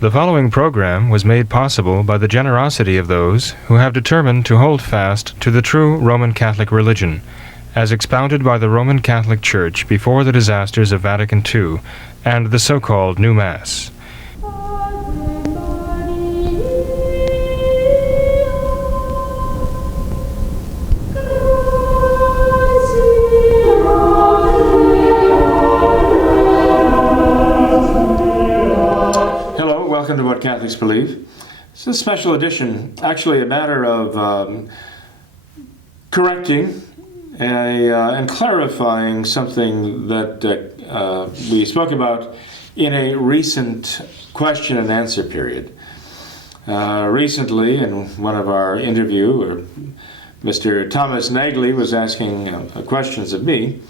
The following program was made possible by the generosity of those who have determined to hold fast to the true Roman Catholic religion, as expounded by the Roman Catholic Church before the disasters of Vatican II and the so-called New Mass. Welcome to What Catholics Believe. It's a special edition, actually a matter of correcting and clarifying something that we spoke about in a recent question and answer period. Recently, in one of our interviews, Mr. Thomas Nagley was asking questions of me.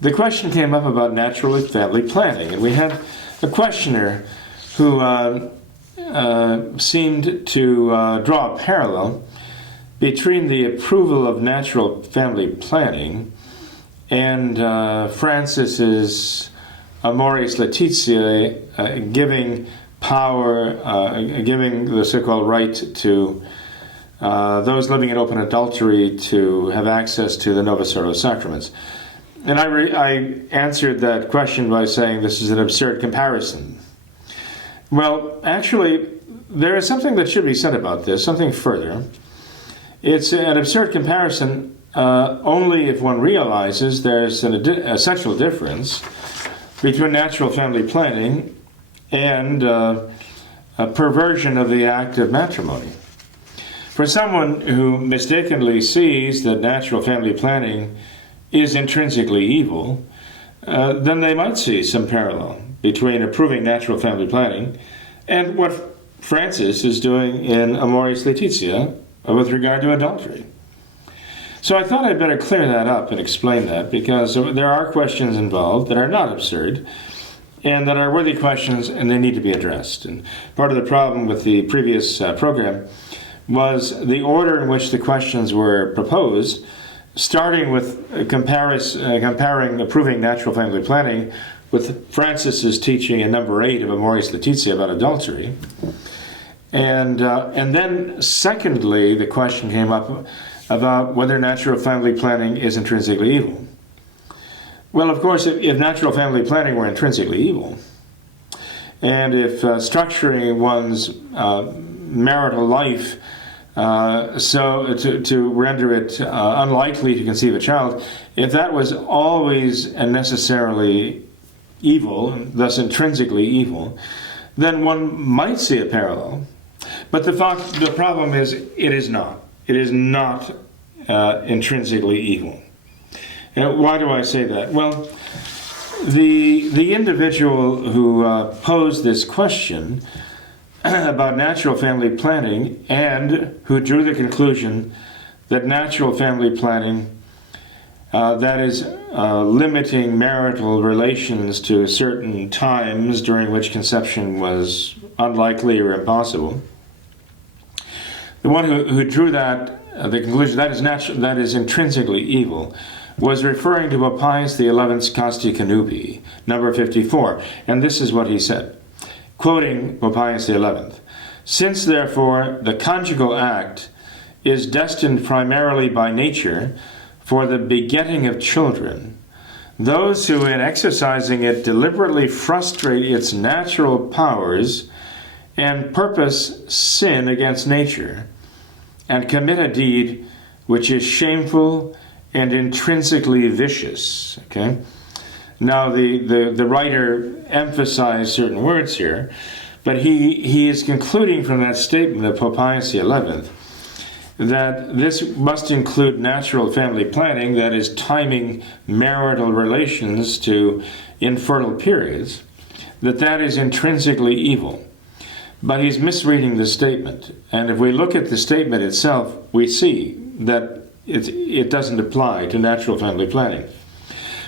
The question came up about natural family planning, and we had a questioner who seemed to draw a parallel between the approval of natural family planning and Francis's Amoris Laetitia giving power, giving the so-called right to those living in open adultery to have access to the Novus Ordo sacraments. And I answered that question by saying this is an absurd comparison. Well, actually, there is something that should be said about this, something further. It's an absurd comparison only if one realizes there's an essential difference between natural family planning and a perversion of the act of matrimony. For someone who mistakenly sees that natural family planning is intrinsically evil, then they might see some parallel between approving natural family planning and what Francis is doing in Amoris Laetitia with regard to adultery. So I thought I'd better clear that up and explain that, because there are questions involved that are not absurd and that are worthy questions, and they need to be addressed. And part of the problem with the previous program was the order in which the questions were proposed, starting with comparing approving natural family planning with Francis's teaching in number 8 of Amoris Laetitia about adultery. And then secondly, the question came up about whether natural family planning is intrinsically evil. Well, of course, if natural family planning were intrinsically evil, and if structuring one's marital life so to render it unlikely to conceive a child, if that was always and necessarily evil, and thus intrinsically evil, then one might see a parallel. But the problem is, it is not. It is not intrinsically evil. And why do I say that? Well, the individual who posed this question about natural family planning and who drew the conclusion that natural family planning, that is limiting marital relations to certain times during which conception was unlikely or impossible, the one who drew that, the conclusion that is intrinsically evil, was referring to Pope Pius XI's Casti Connubii, number 54. And this is what he said, quoting Pope Pius XI. "Since, therefore, the conjugal act is destined primarily by nature for the begetting of children, those who in exercising it deliberately frustrate its natural powers and purpose sin against nature, and commit a deed which is shameful and intrinsically vicious." Okay? Now the writer emphasized certain words here, but he is concluding from that statement of Pope Pius XI that this must include natural family planning, that is timing marital relations to infertile periods, that is intrinsically evil. But he's misreading the statement. And if we look at the statement itself, we see that it doesn't apply to natural family planning.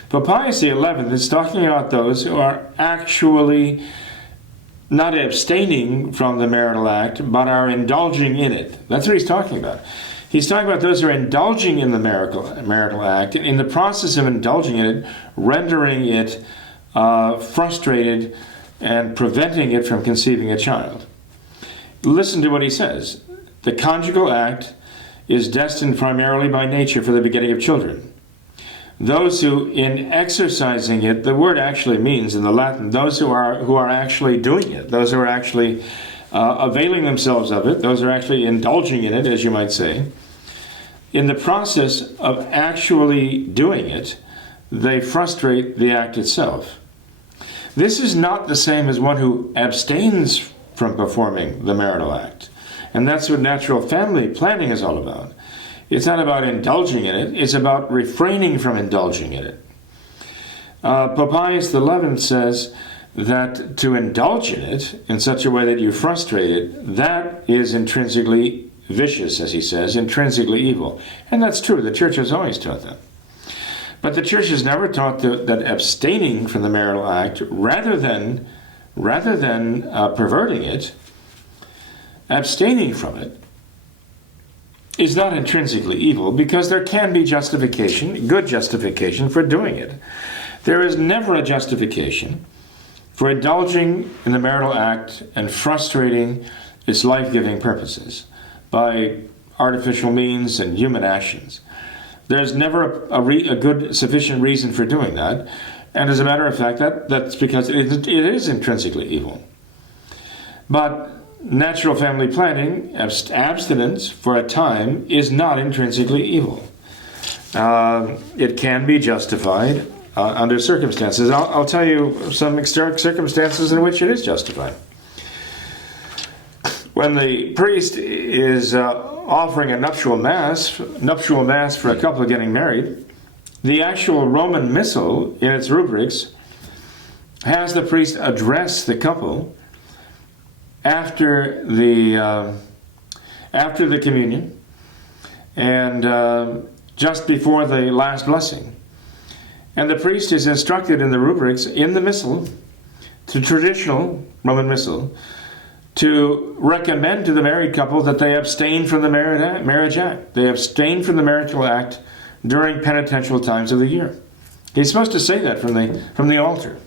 Pope Pius XI is talking about those who are actually not abstaining from the marital act, but are indulging in it. That's what he's talking about. He's talking about those who are indulging in the marital act, in the process of indulging in it, rendering it frustrated and preventing it from conceiving a child. Listen to what he says. The conjugal act is destined primarily by nature for the begetting of children. Those who, in exercising it, the word actually means in the Latin, those who are actually doing it, those who are actually availing themselves of it, those who are actually indulging in it, as you might say, in the process of actually doing it, they frustrate the act itself. This is not the same as one who abstains from performing the marital act. And that's what natural family planning is all about. It's not about indulging in it, it's about refraining from indulging in it. Pope Pius XI says that to indulge in it in such a way that you frustrate it, that is intrinsically vicious, as he says, intrinsically evil. And that's true, the Church has always taught that. But the Church has never taught that abstaining from the marital act, rather than perverting it, abstaining from it is not intrinsically evil, because there can be justification, good justification, for doing it. There is never a justification for indulging in the marital act and frustrating its life-giving purposes by artificial means and human actions. There's never a good, sufficient reason for doing that. And as a matter of fact, that's because it is intrinsically evil. But natural family planning, abstinence for a time, is not intrinsically evil. It can be justified under circumstances. I'll tell you some circumstances in which it is justified. When the priest is offering a nuptial mass for a couple getting married, the actual Roman Missal in its rubrics has the priest address the couple after the communion and just before the last blessing. And the priest is instructed in the rubrics, in the Missal, the traditional Roman Missal, to recommend to the married couple that they abstain from the marriage act. They abstain from the marital act during penitential times of the year. He's supposed to say that from the altar.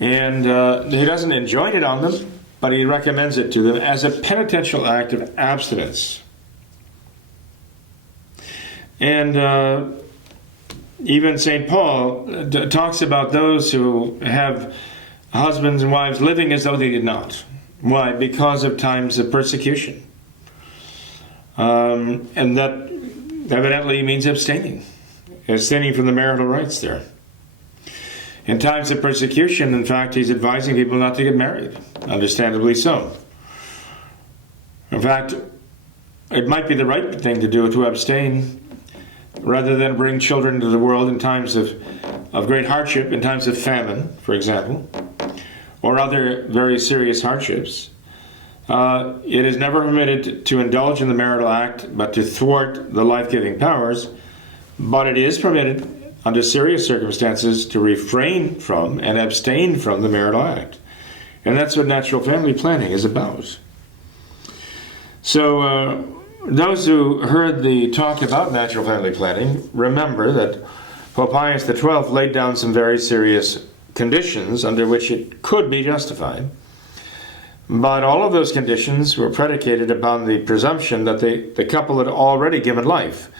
And he doesn't enjoin it on them, but he recommends it to them as a penitential act of abstinence. And even St. Paul talks about those who have husbands and wives living as though they did not. Why? Because of times of persecution. And that evidently means abstaining from the marital rights there. In times of persecution, in fact, he's advising people not to get married, understandably so. In fact, it might be the right thing to do, to abstain, rather than bring children into the world in times of great hardship, in times of famine, for example, or other very serious hardships. It is never permitted to indulge in the marital act, but to thwart the life-giving powers. But it is permitted, under serious circumstances, to refrain from and abstain from the marital act. And that's what natural family planning is about. So those who heard the talk about natural family planning, remember that Pope Pius XII laid down some very serious conditions under which it could be justified. But all of those conditions were predicated upon the presumption that the couple had already given life.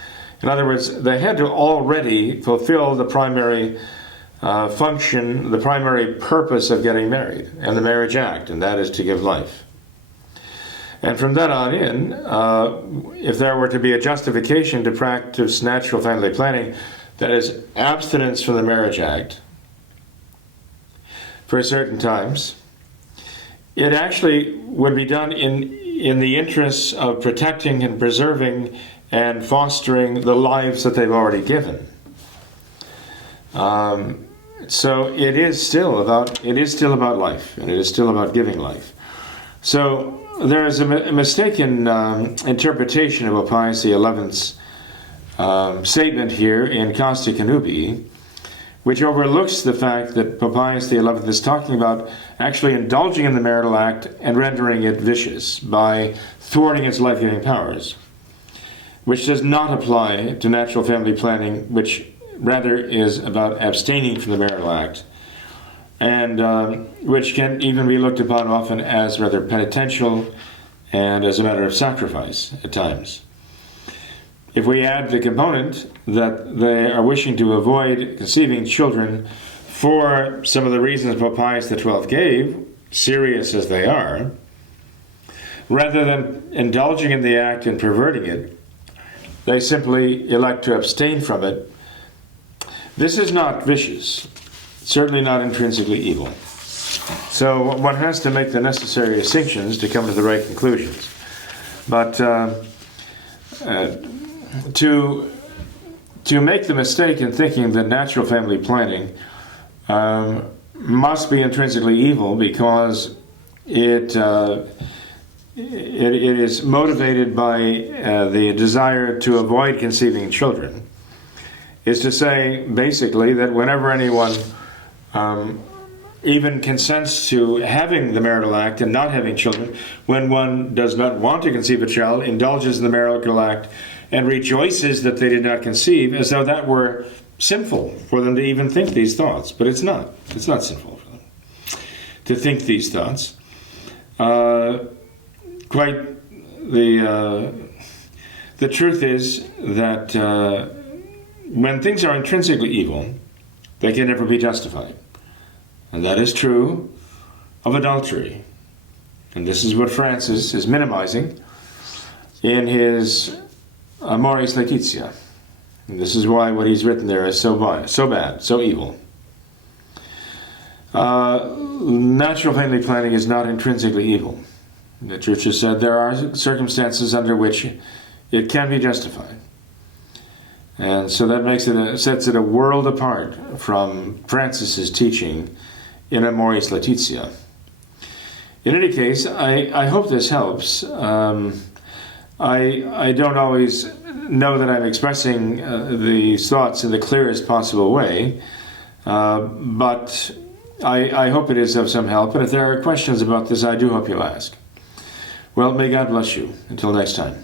In other words, they had to already fulfill the primary function, the primary purpose of getting married, and the marriage act, and that is to give life. And from that on in, if there were to be a justification to practice natural family planning, that is abstinence from the marriage act for certain times, it actually would be done in the interests of protecting and preserving and fostering the lives that they've already given. So it is still about life, and it is still about giving life. So there is a mistaken interpretation of Pope Pius XI's statement here in Casti Connubii, which overlooks the fact that Pope Pius XI is talking about actually indulging in the marital act and rendering it vicious by thwarting its life-giving powers, which does not apply to natural family planning, which rather is about abstaining from the marital act and which can even be looked upon often as rather penitential and as a matter of sacrifice at times. If we add the component that they are wishing to avoid conceiving children for some of the reasons Pope Pius XII gave, serious as they are, rather than indulging in the act and perverting it, they simply elect to abstain from it. This is not vicious, certainly not intrinsically evil. So one has to make the necessary distinctions to come to the right conclusions. But to make the mistake in thinking that natural family planning must be intrinsically evil because it is motivated by the desire to avoid conceiving children is to say basically that whenever anyone even consents to having the marital act and not having children, when one does not want to conceive a child, indulges in the marital act and rejoices that they did not conceive, as though that were sinful for them to even think these thoughts. But it's not. It's not sinful for them to think these thoughts. Quite the truth is that when things are intrinsically evil, they can never be justified. And that is true of adultery. And this is what Francis is minimizing in his Amoris Laetitia. And this is why what he's written there is so bad, so evil. Natural family planning is not intrinsically evil. The Church has said there are circumstances under which it can be justified. And so that makes it sets it a world apart from Francis's teaching in Amoris Laetitia. In any case, I hope this helps. I don't always know that I'm expressing these thoughts in the clearest possible way, but I hope it is of some help. And if there are questions about this, I do hope you'll ask. Well, may God bless you. Until next time.